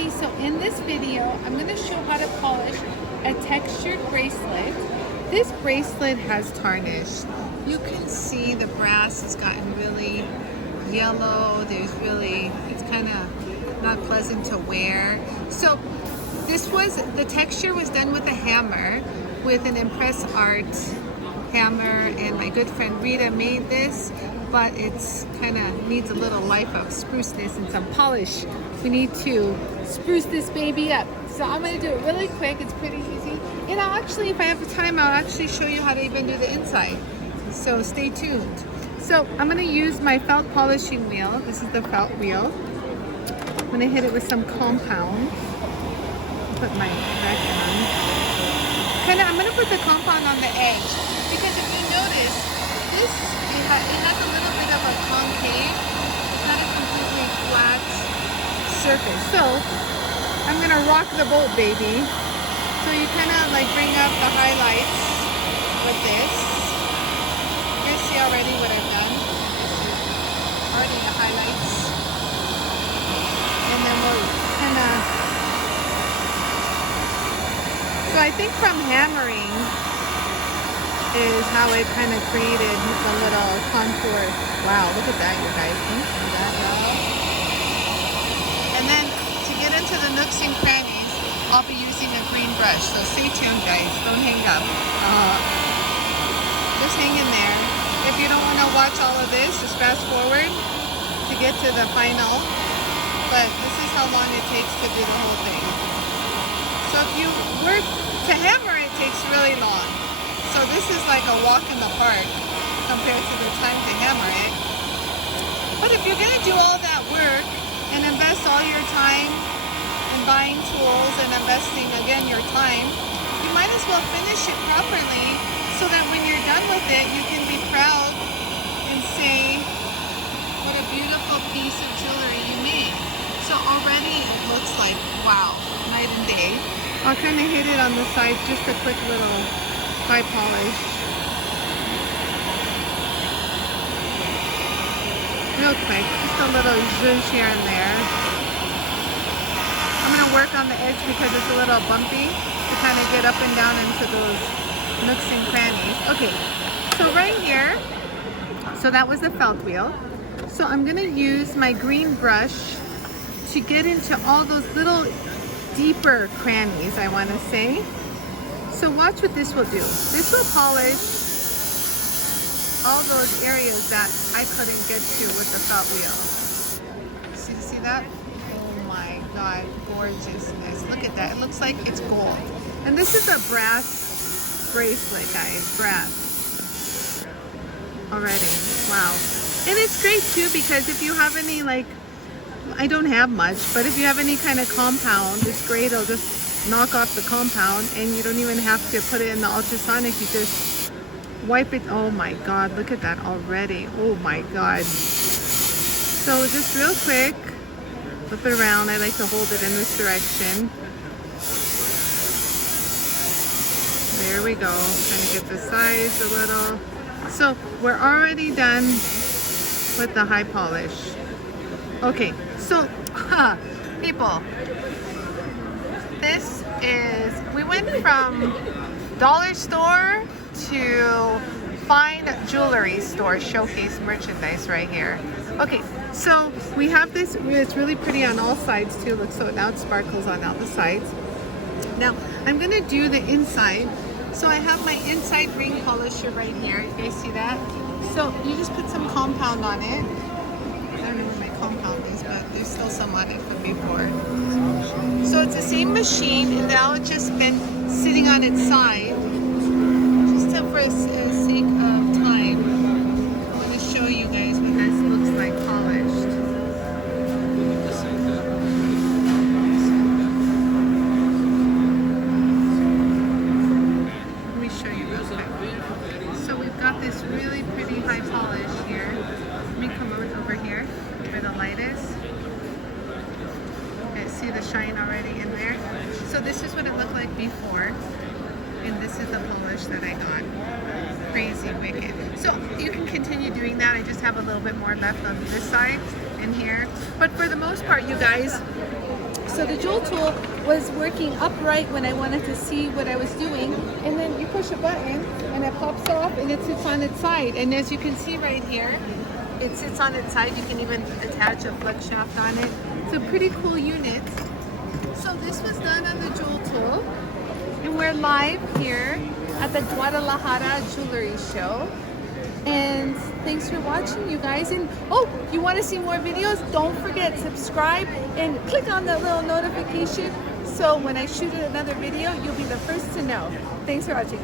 Okay, so in this video, I'm going to show how to polish a textured bracelet. This bracelet has tarnish. You can see the brass has gotten really yellow. It's kind of not pleasant to wear. So the texture was done with a hammer, with an Impress Art hammer, and my good friend Rita made this, but it's kind of needs a little life of spruceness and some polish. We need to spruce this baby up. So I'm going to do it really quick. It's pretty easy. And actually, if I have the time, I'll actually show you how to even do the inside. So stay tuned. So I'm going to use my felt polishing wheel. This is the felt wheel. I'm going to hit it with some compound. Put my back on. I'm going to put the compound on the edge, because if you notice, it has a little bit of a concave. It's not a completely flat surface. So I'm going to rock the boat, baby. So you kind of like bring up the highlights with this. You see already what I've done. Already the highlights. And then we'll kind of... So I think from hammering is how it kind of created the little contour. Wow, look at that, you guys. Can you see that? And then to get into the nooks and crannies, I'll be using a green brush. So stay tuned, guys. Don't hang up. Just hang in there. If you don't want to watch all of this, just fast forward to get to the final. But this is how long it takes to do the whole thing. So if you work to hammer, it takes really long. So this is like a walk in the park compared to the time to hammer it. But if you're going to do all that work and invest all your time in buying tools and investing again your time, you might as well finish it properly so that when you're done with it, you can be proud and say, what a beautiful piece of jewelry you made. So already it looks like, wow, night and day. I'll kind of hit it on the side, just a quick little high polish. Real quick, just a little zhuzh here and there. I'm going to work on the edge because it's a little bumpy to kind of get up and down into those nooks and crannies. Okay, so right here, so that was the felt wheel. So I'm going to use my green brush to get into all those little deeper crannies, I want to say. So watch what this will do. This will polish all those areas that I couldn't get to with the felt wheel. See that? Oh my God, gorgeousness. Look at that. It looks like it's gold. And this is a brass bracelet, guys. Brass. Already. Wow. And it's great too, because if you have any, like, I don't have much, but if you have any kind of compound, it's great. It'll just knock off the compound and you don't even have to put it in the ultrasonic. You just wipe it. Oh my God, look at that already. Oh my God. So just real quick, flip it around. I like to hold it in this direction. There we go. Trying to get the size a little. So we're already done with the high polish. Okay, so people, this is, we went from dollar store to fine jewelry store showcase merchandise right here. Okay, so we have this, it's really pretty on all sides too. Look, so now it sparkles on all the sides. Now, I'm going to do the inside. So I have my inside ring polisher right here. You guys see that? So you just put some compound on it. I don't know where my compound is, but there's still some on it from before. So it's the same machine, and now it's just been sitting on its side. Just for a sake of time, I want to show you guys what this looks like polished. Let me show you real quick. So we've got this really pretty high polish here. Let me come over here where the light is. Okay, see the shine already in there? So this is what it looked like before. And this is the polish that I got. Crazy wicked. So you can continue doing that. I just have a little bit more left on this side and here. But for the most part, you guys, So the jewel tool was working upright when I wanted to see what I was doing, and then you push a button and it pops off and it sits on its side. And as you can see right here, it sits on its side. You can even attach a plug shaft on it. It's a pretty cool unit. So this was done on the jewel tool, and we're live here at the Guadalajara Jewelry Show. And thanks for watching, you guys. And oh, if you want to see more videos, don't forget subscribe and click on that little notification so when I shoot another video, you'll be the first to know. Thanks for watching.